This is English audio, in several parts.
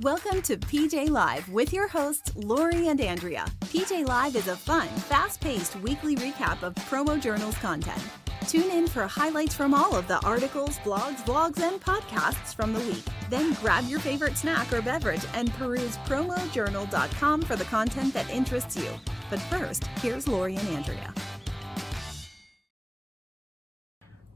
Welcome to PJ Live with your hosts, Laurie and Andrea. PJ Live is a fun, fast-paced weekly recap of Promo Journal's content. Tune in for highlights from all of the articles, blogs, vlogs, and podcasts from the week. Then grab your favorite snack or beverage and peruse promojournal.com for the content that interests you. But first, here's Laurie and Andrea.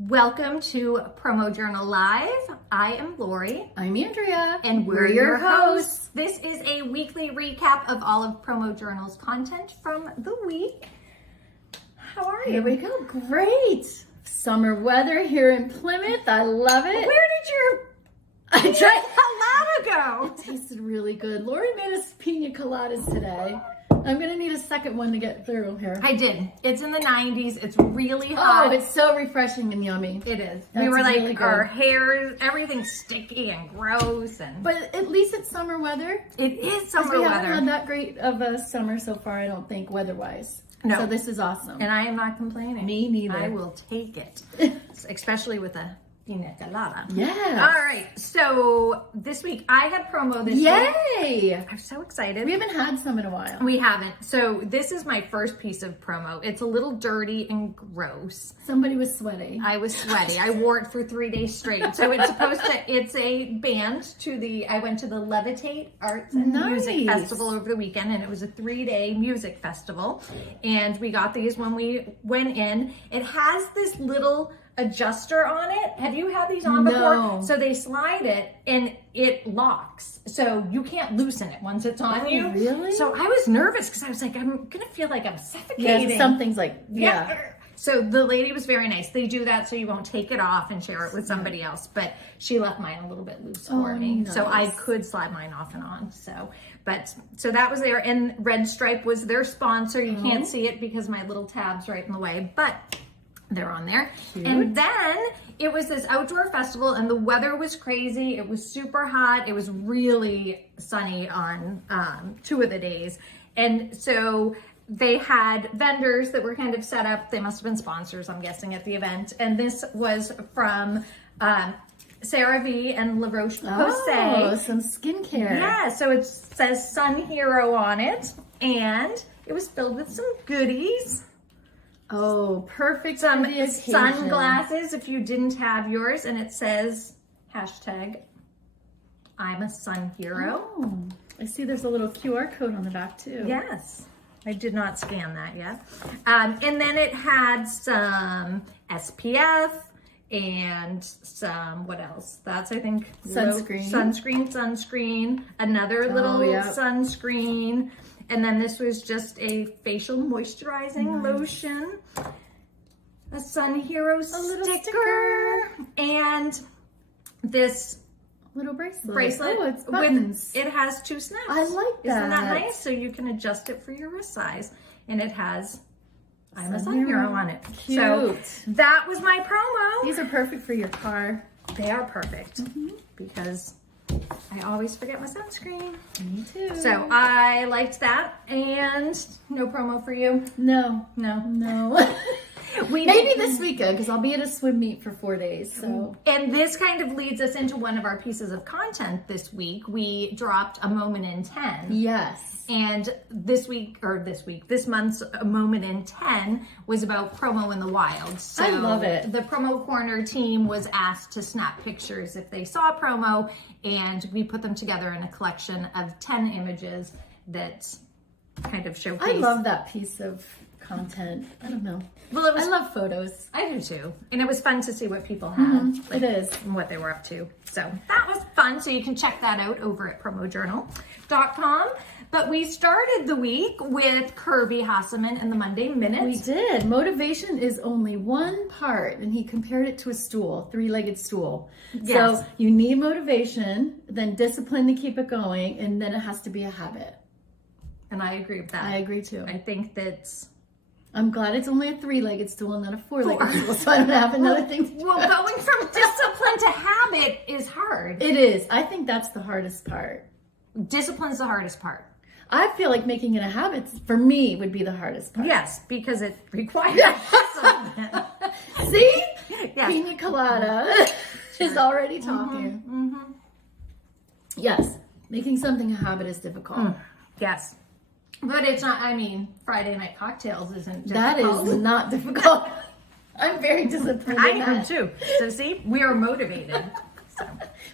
Welcome to Promo Journal Live. I am Laurie. I'm Andrea. And we're your hosts. This is a weekly recap of all of Promo Journal's content from the week. How are you? Here we go. Great. Summer weather here in Plymouth. I love it. Where did your pina colada go? It tasted really good. Laurie made us pina coladas today. I'm going to need a second one to get through here. I did. It's in the 90s. It's really hot. Oh, it's so refreshing and yummy. It is. That's we were like, really our hair, everything's sticky and gross. But at least it's summer weather. It is summer we weather. haven't had that great of a summer so far, I don't think, weather-wise. No. So this is awesome. And I am not complaining. Me neither. I will take it. Especially with a pina colada. Yes. All right. So this week I had promo this week. Yay! I'm so excited. We haven't had some in a while. We haven't. So this is my first piece of promo. It's a little dirty and gross. Somebody was sweaty. I was sweaty. I wore it for 3 days straight. So it's it's a band I went to the Levitate Arts and Music Festival over the weekend, and it was a 3-day music festival. And we got these when we went in. It has this little adjuster on it. Have you had these on before? No. So they slide it and it locks. So you can't loosen it once it's on you. Really? So I was nervous because I was like, I'm going to feel like I'm suffocating. Yeah, something's like, yeah. So the lady was very nice. They do that so you won't take it off and share it with somebody else. But she left mine a little bit loose for me. Nice. So I could slide mine off and on. So that was there. And Red Stripe was their sponsor. You can't see it because my little tab's right in the way. But they're on there. Cute. And then it was this outdoor festival and the weather was crazy. It was super hot. It was really sunny on 2 of the days. And so they had vendors that were kind of set up. They must have been sponsors, I'm guessing, at the event. And this was from CeraVe and La Roche-Posay. Oh, some skincare. Yeah, so it says Sun Hero on it. And it was filled with some goodies. Oh, perfect. Some for the occasion. sunglasses if you didn't have yours, and it says hashtag I'm a sun hero. Oh, I see there's a little QR code on the back too. Yes, I did not scan that yet. And then it had some SPF and some, what else? That's, I think, Sunscreen. Sunscreen, another little sunscreen. And then this was just a facial moisturizing lotion, a Sun Hero sticker, and this little bracelet. Oh, it's buttons. It has 2 snaps. I like that. Isn't that nice? So you can adjust it for your wrist size. And it has I'm a Sun Sun Hero Hero on it. Cute. So that was my promo. These are perfect for your car. They are perfect because I always forget my sunscreen. Me too. So I liked that. And no promo for you? No. Maybe this weekend because I'll be at a swim meet for 4 days. So. And this kind of leads us into one of our pieces of content this week. We dropped a moment in 10. Yes. And this month's a moment in 10 was about promo in the wild. So I love it. The promo corner team was asked to snap pictures if they saw promo, and we put them together in a collection of 10 images that kind of showcase. I love that piece of content. I don't know. Well, I love photos. I do too. And it was fun to see what people had. It is. And what they were up to. So that was fun. So you can check that out over at promojournal.com. But we started the week with Kirby Hasselman and the Monday Minute. We did. Motivation is only one part, and he compared it to a stool, 3-legged stool. Yes. So you need motivation, then discipline to keep it going, and then it has to be a habit. And I agree with that. I agree too. I think that's... I'm glad it's only a 3-legged stool and not a 4-legged stool, so I don't have another thing to Well, going from discipline to habit is hard. It is. I think that's the hardest part. Discipline's the hardest part. I feel like making it a habit, for me, would be the hardest part. Yes, because it requires discipline. See? Yes. Pina colada is already talking. Mm-hmm. Yes. Making something a habit is difficult. Yes. But it's not, I mean, Friday night cocktails isn't difficult. That is not difficult. I'm very disappointed. I am too. So see, we are motivated. So.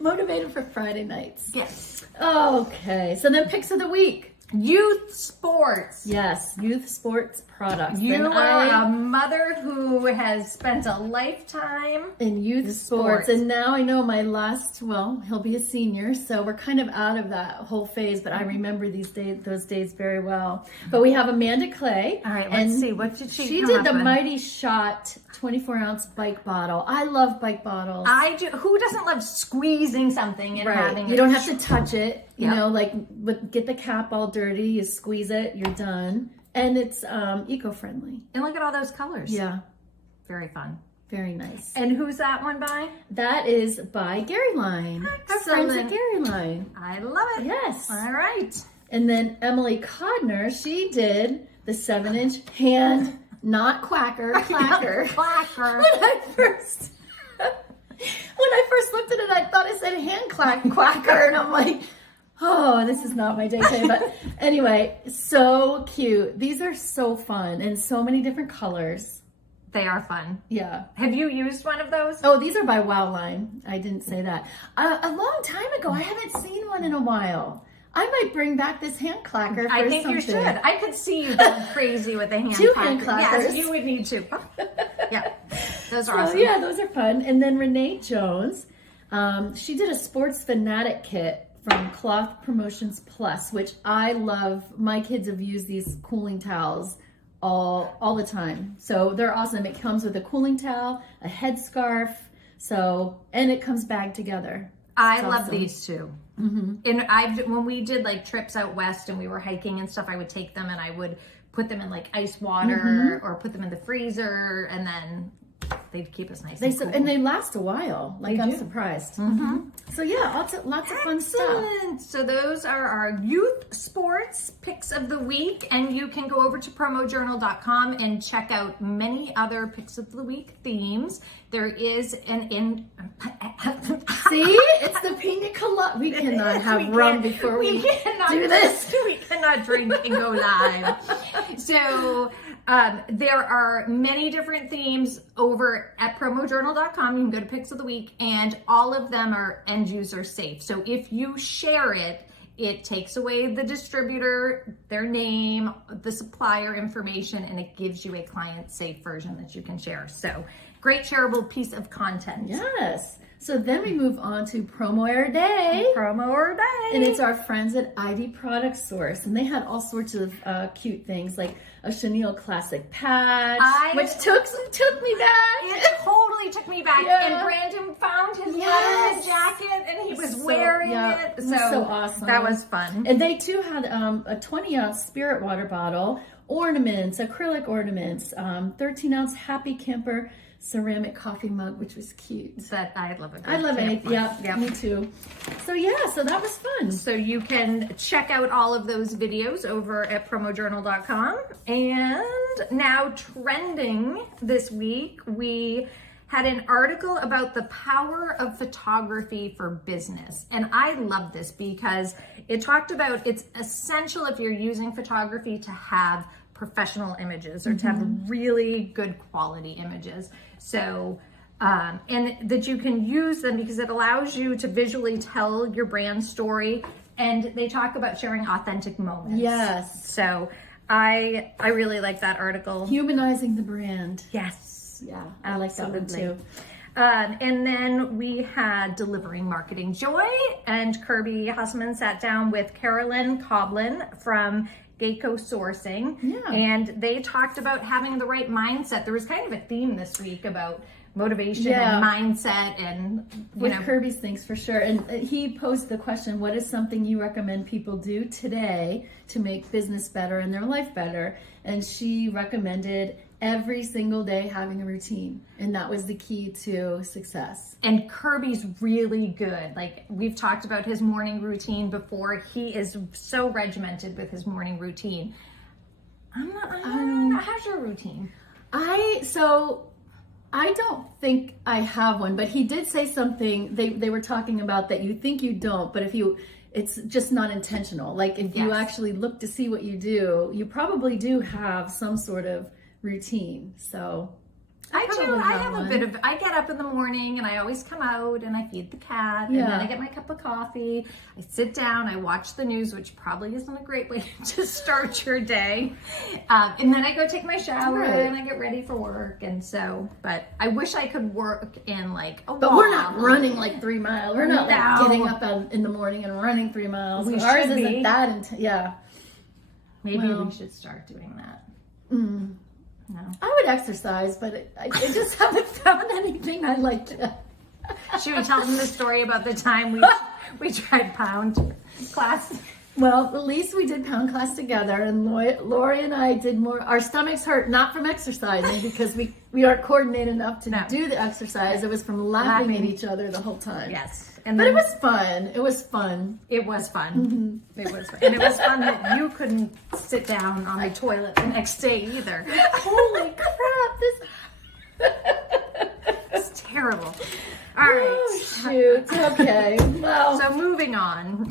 Motivated for Friday nights. Yes. Okay, so then picks of the week. Youth sports. Yes, youth sports products. You are a mother who has spent a lifetime in youth sports. And now I know my last, well, he'll be a senior, so we're kind of out of that whole phase, but I remember those days very well. But we have Amanda Clay. All right, let's see. What did she did the Mighty Shot 24-ounce bike bottle. I love bike bottles. I do. Who doesn't love squeezing something and having it? You don't have to touch it. You know, like get the cap all dirty, you squeeze it, you're done. And it's eco-friendly. And look at all those colors. Yeah. Very fun. Very nice. And who's that one by? That is by Gary Line. Our friends at Gary Line. I love it. Yes. All right. And then Emily Codner, she did the 7-inch hand, not quacker, clacker. Clacker. When I first looked at it, I thought it said hand quacker. And I'm like, oh, this is not my day today. But anyway, so cute. These are so fun and so many different colors. They are fun. Yeah. Have you used one of those? Oh, these are by Wow Line. I didn't say that. A long time ago. I haven't seen one in a while. I might bring back this hand clacker for I think something. you should. I could see you going crazy with the hand Two clacker. hand clackers. Yes, you would need to. Yeah. Those are awesome. Yeah, those are fun. And then Renee Jones, she did a sports fanatic kit from Cloth Promotions Plus, which I love. My kids have used these cooling towels all the time. So they're awesome. It comes with a cooling towel, a headscarf, and it comes bagged together. I love these too. Mm-hmm. And when we did like trips out west and we were hiking and stuff, I would take them and I would put them in like ice water or put them in the freezer, and then they'd keep us nice and cool. And they last a while. Like, I'm surprised. Mm-hmm. So yeah, lots of fun stuff. So those are our youth sports picks of the week, and you can go over to promojournal.com and check out many other picks of the week themes. There is See, it's the pina colada. We cannot have rum before we do this. We cannot drink and go live. So there are many different themes over at promojournal.com. You can go to picks of the week, and all of them are end user safe. So if you share it, it takes away the distributor, their name, the supplier information, and it gives you a client safe version that you can share. So great shareable piece of content. Yes. So then we move on to Promo Air Day. Promo Air Day. And it's our friends at ID Product Source. And they had all sorts of cute things, like a chenille classic patch, which took me back. It totally took me back. Yeah. And Brandon found his letterhead jacket and he was wearing it. It was so awesome. That was fun. And they too had a 20-ounce spirit water bottle, ornaments, acrylic ornaments, 13-ounce Happy Camper ceramic coffee mug, which was cute. That I love it. I love it. Yeah, me too. So so that was fun. So you can check out all of those videos over at promojournal.com. And now trending this week, we had an article about the power of photography for business. And I love this because it talked about it's essential if you're using photography to have professional images or to have really good quality images. So, and that you can use them because it allows you to visually tell your brand story. And they talk about sharing authentic moments. Yes. So I really like that article. Humanizing the brand. Yes. Yeah, I like that one too. And then we had Delivering Marketing Joy, and Kirby Hussman sat down with Carolyn Coblin from Geico Sourcing. Yeah. And they talked about having the right mindset. There was kind of a theme this week about motivation and mindset and with Kirby's things for sure. And he posed the question, what is something you recommend people do today to make business better and their life better? And she recommended every single day having a routine, and that was the key to success. And Kirby's really good. Like, we've talked about his morning routine before. He is so regimented with his morning routine. How's your routine? I don't think I have one, but he did say something they were talking about that you think you don't, but if it's just not intentional. Like if you Yes. actually look to see what you do, you probably do have some sort of routine. So I do. probably I have one. a bit of, I get up in the morning and I always come out and I feed the cat and then Yeah. I get my cup of coffee. I sit down, I watch the news, which probably isn't a great way to start your day. And then I go take my shower Right. and I get ready for work. And so, but I wish I could work in like a But we're not running like 3 miles. We're not like No. getting up in the morning and running 3 miles. We Ours should isn't be. that yeah. Maybe Well. we should start doing that. No. I would exercise, but I just haven't found anything I like to. Should we tell them the story about the time we tried pound class? Well, at least we did pound class together, and Laurie and I did more. Our stomachs hurt not from exercising because we aren't coordinated enough to No. do the exercise. It was from laughing at each other the whole time. Yes. And But then it was fun. It was fun. It was fun. It was fun. And it was fun that you couldn't sit down on the toilet the next day either. Holy crap! It's terrible. All right. Oh shoot. Okay. Well. So moving on.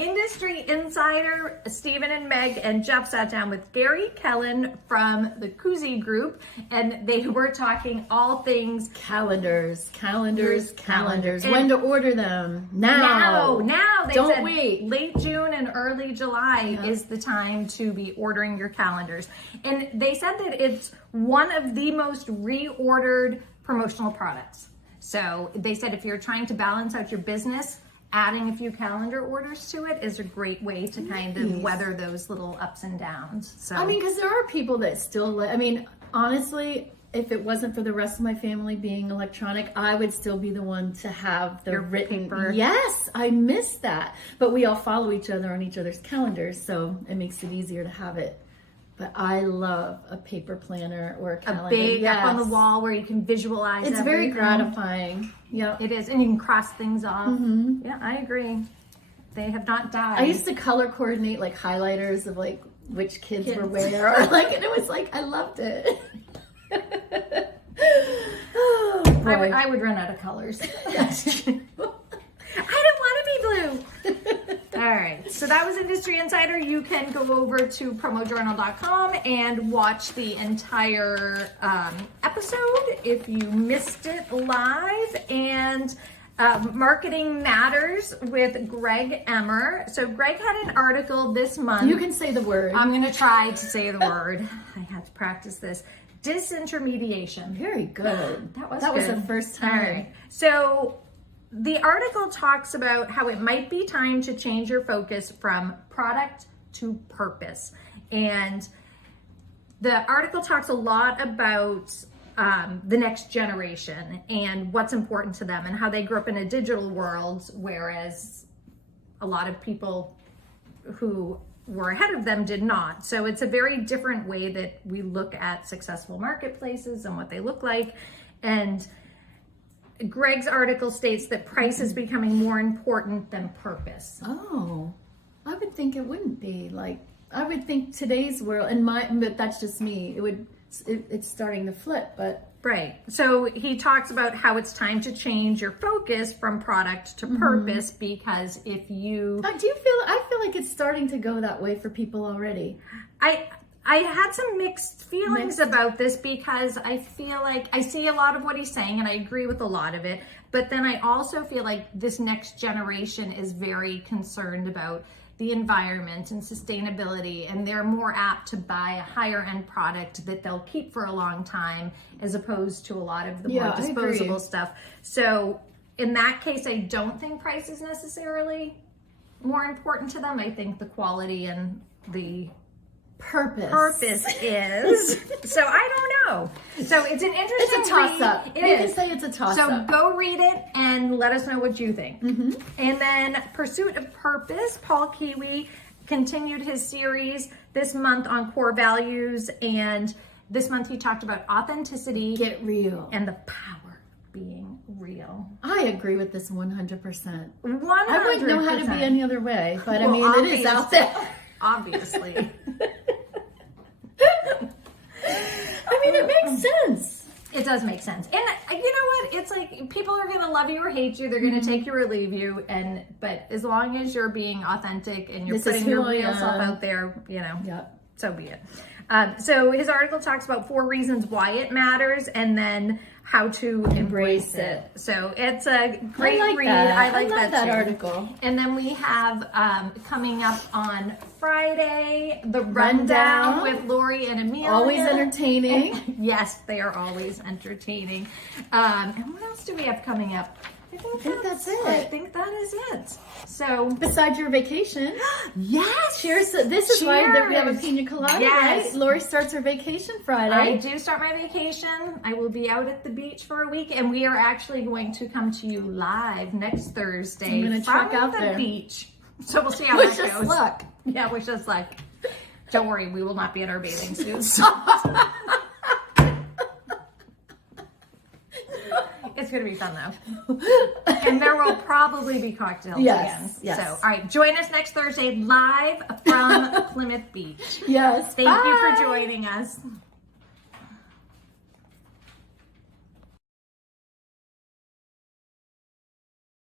Industry Insider, Stephen and Meg and Jeff sat down with Gary Kellen from the Kuzi Group, and they were talking all things Calendars. And- When to order them? Now. They Don't said wait. late June and early July is the time to be ordering your calendars. And they said that it's one of the most reordered promotional products. So they said if you're trying to balance out your business, adding a few calendar orders to it is a great way to kind of weather those little ups and downs. So I mean, because there are people that still, honestly, if it wasn't for the rest of my family being electronic, I would still be the one to have the Your written. paper. Yes, I miss that. But we all follow each other on each other's calendars, so it makes it easier to have it. But I love a paper planner or a calendar. big up on the Yes. wall where you can visualize It's very everything. gratifying. Yeah. It is, and you can cross things off. Yeah, I agree. They have not died. I used to color coordinate like highlighters of like which kids were where, or like, and it was like I loved it. Oh, boy. I would run out of colors. I don't want to be blue. All right, so that was Industry Insider. You can go over to promojournal.com and watch the entire episode if you missed it live. And Marketing Matters with Greg Emmer. So Greg had an article this month. You can say the word. I'm going to try to say the word. I had to practice this. Disintermediation. Very good. That was the good. first time. All right. So the article talks about how it might be time to change your focus from product to purpose. And the article talks a lot about the next generation and what's important to them and how they grew up in a digital world, whereas a lot of people who were ahead of them did not. So it's a very different way that we look at successful marketplaces and what they look like. And Greg's article states that price is becoming more important than purpose. Oh, I would think it wouldn't be. Like, I would think today's world, but that's just me. It's starting to flip, but. Right. So he talks about how it's time to change your focus from product to purpose, because if you... I feel like it's starting to go that way for people already. I had some mixed feelings about this, because I feel like I see a lot of what he's saying and I agree with a lot of it, but then I also feel like this next generation is very concerned about the environment and sustainability, and they're more apt to buy a higher end product that they'll keep for a long time as opposed to a lot of the more disposable stuff. So in that case, I don't think price is necessarily more important to them. I think the quality and the purpose is. So I don't know. So it's an interesting It's a toss-up. read. We It can is. say it's a toss-up. So go read it and let us know what you think. And then Pursuit of Purpose, Paul Kiwi continued his series this month on core values, and this month he talked about authenticity, Get real. and the power of being real. I agree with this 100%. 100%. I wouldn't know how to be any other way, but Well, I mean, it is out there. Obviously. I mean, it makes sense. It does make sense. And you know what? It's like people are going to love you or hate you. They're going to take you or leave you. But as long as you're being authentic and you're putting your real self out there, you know, so be it. So his article talks about 4 reasons why it matters and then how to embrace it. So it's a great read. I like that article. And then we have coming up on Friday, the rundown with Laurie and Amelia. Always entertaining. And, yes, they are always entertaining. And what else do we have coming up? I think that's it. I think that is it. So besides your vacation, yes. Cheers! This is why that we have a pina colada. Yes. Right? Lori starts her vacation Friday. I do start my vacation. I will be out at the beach for a week, and we are actually going to come to you live next Thursday. I'm going to trek out the there. Beach. So we'll see how Wish that goes. us luck. Yeah, wish us luck. Don't worry, we will not be in our bathing suits. It's going to be fun though. And there will probably be cocktails again. Yes. So, all right, join us next Thursday live from Plymouth Beach. Yes. Thank you for joining us.